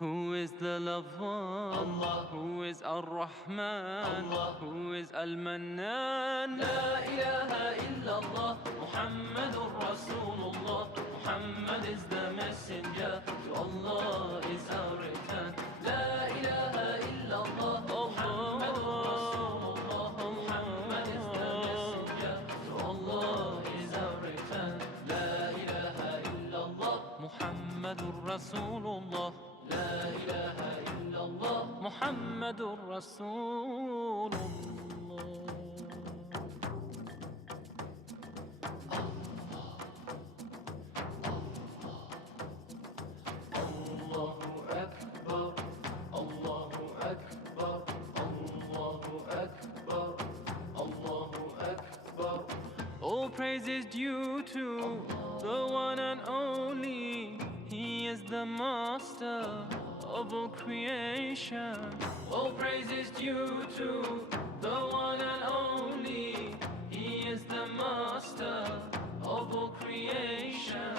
Who is the loved one? Allah. Who is Ar-Rahman? Allah. Who is Al-Mannan? La ilaha illallah, Muhammadur Rasulullah. Muhammad is the messenger, to Allah is our return. La ilaha illallah, Muhammadur Rasulullah. Muhammad is the messenger, to Allah is our return. La ilaha illallah, Muhammadur Rasulullah. La ilaha illallah, Muhammadur Rasulullah. Allahu Akbar, Allahu Akbar, Allahu Akbar, Allahu Akbar. All praise is due to the one and only. He is the master of all creation. All praise is due to the one and only. He is the master of all creation.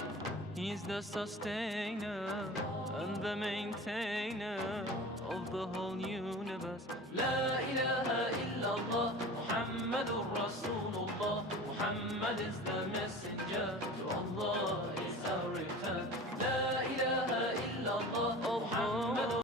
He's the sustainer and the maintainer of the whole universe. La ilaha illallah, Muhammadur Rasulullah. Muhammad is the